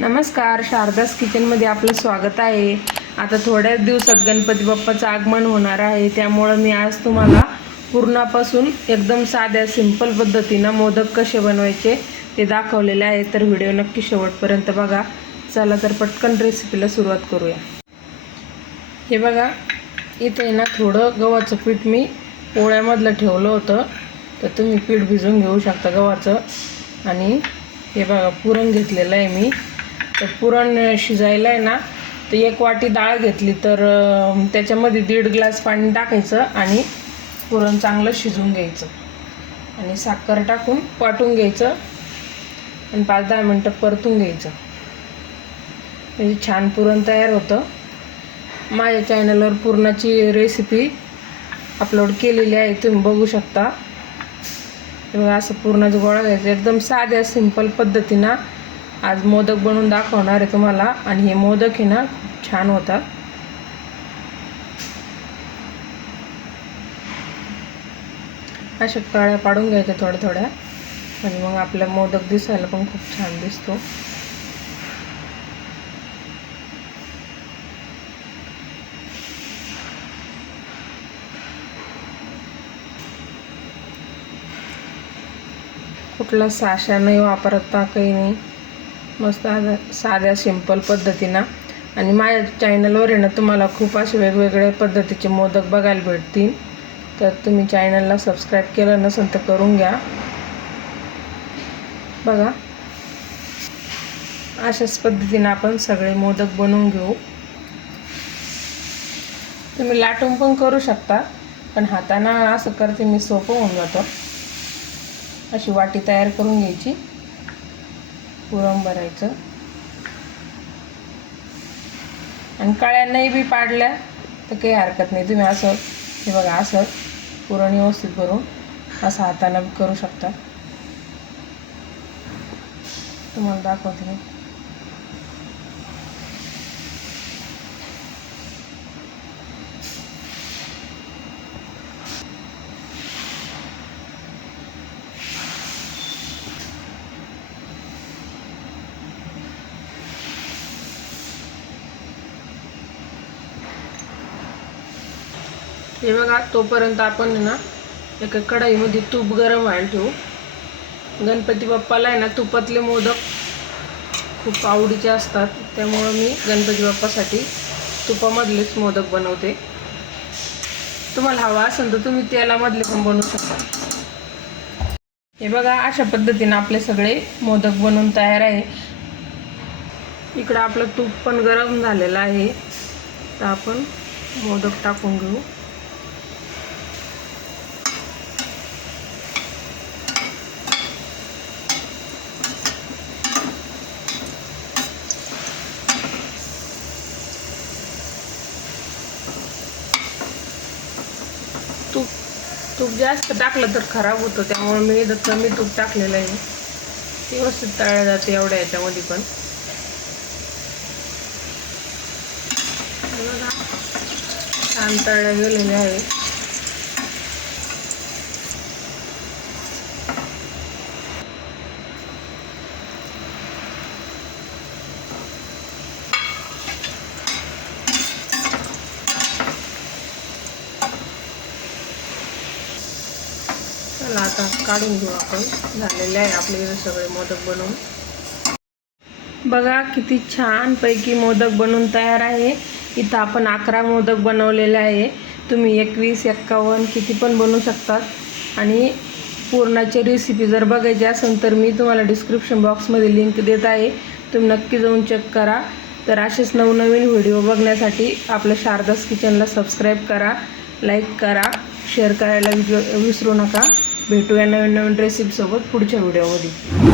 नमस्कार शारदास किचनमध्ये आपलं स्वागत आहे. आता थोड्याच दिवसात गणपती बाप्पाचं आगमन होणार आहे. त्यामुळं मी आज तुम्हाला पूर्णापासून एकदम साध्या सिंपल पद्धतीनं मोदक कसे बनवायचे ते दाखवलेले आहे. तर व्हिडिओ नक्की शेवटपर्यंत बघा. चला तर पटकन रेसिपीला सुरुवात करूया. हे बघा इथे आहे ना थोडं गव्हाचं पीठ मी पोळ्यामधलं ठेवलं होतं. तर तुम्ही पीठ भिजवून घेऊ शकता गव्हाचं. आणि हे बघा पुरण घेतलेलं आहे मी. तर पुरण शिजायला आहे ना तर एक वाटी डाळ घेतली तर त्याच्यामध्ये दीड ग्लास पाणी टाकायचं आणि पुरण चांगलं शिजून घ्यायचं. आणि साखर टाकून वाटून घ्यायचं आणि पाच दहा मिनटं परतून घ्यायचं. म्हणजे छान पुरण तयार होतं. माझ्या चॅनलवर पुरणाची रेसिपी अपलोड केलेली आहे तुम्ही बघू शकता. असं पुरणाचं गोळा घ्यायचं एकदम साध्या सिंपल पद्धतीनं आज मोदक बनवून दाखवणार आहे तुम्हाला. आणि हे मोदक आहे ना खूप छान होतात. अशा कळ्या पाडून घ्यायच्या थोड्या थोड्या. आणि मग आपला मोदक दिसायला पण खूप छान दिसतो. कुठला साशा नाही वापरता काही नाही. मस्त आता साध्या सिंपल पद्धतीनं. आणि माझ्या चॅनलवर आहे ना तुम्हाला खूप असे वेगवेगळ्या पद्धतीचे मोदक बघायला भेटतील. तर तुम्ही चॅनलला सबस्क्राईब केलं नसेल तर करून घ्या. बघा. अशाच पद्धतीनं आपण सगळे मोदक बनवून घेऊ. तुम्ही लाटून पण करू शकता पण हातानं असं करते मी सोपं होऊन जातं. अशी वाटी तयार करून घ्यायची. पुरण भरायचं. आणि काळ्यांनाही बी पाडल्या तर काही हरकत नाही. तुम्ही असं हे बघा असं पुरण व्यवस्थित भरून असं हातानं करू शकता. तुम्हाला दाखवते मी. हे बघा तोपर्यंत आपण ना एका कढाईमध्ये तूप गरम व्हायला ठेवू. गणपती बाप्पाला आहे ना तुपातले मोदक खूप आवडीचे असतात. त्यामुळं मी गणपती बाप्पासाठी तुपामधलेच मोदक बनवते. तुम्हाला हवा असेल तर तुम्ही तेलामधले पण बनवू शकता. हे बघा अशा पद्धतीनं आपले सगळे मोदक बनवून तयार आहे. इकडं आपलं तूप पण गरम झालेलं आहे. तर आपण मोदक टाकून घेऊ. तूप तूप जास्त टाकलं तर खराब होतं त्यामुळे मी इथं कमी तूप टाकलेलं आहे. व्यवस्थित तळल्या जाते एवढ्या याच्यामध्ये पण. छान तळल्या गेलेले आहे चला आता काढून घेऊ आपण. झालेले आहे आपले इथे सगळे मोदक बनवून. बघा किती छान पैकी मोदक बनवून तयार आहे. इथं आपण अकरा मोदक बनवलेले आहे. तुम्ही एकवीस एक्कावन्न किती पण बनवू शकतात. आणि पूर्णाची रेसिपी जर बघायची असेल तर मी तुम्हाला डिस्क्रिप्शन बॉक्समध्ये लिंक देत आहे. तुम्ही नक्की जाऊन चेक करा. तर असेच नवनवीन व्हिडिओ बघण्यासाठी आपलं शारदास किचनला सबस्क्राईब करा लाईक करा शेअर करायला विज- विसरू नका. भेटूया नवीन नवीन रेसिपीसोबत पुढच्या व्हिडिओमध्ये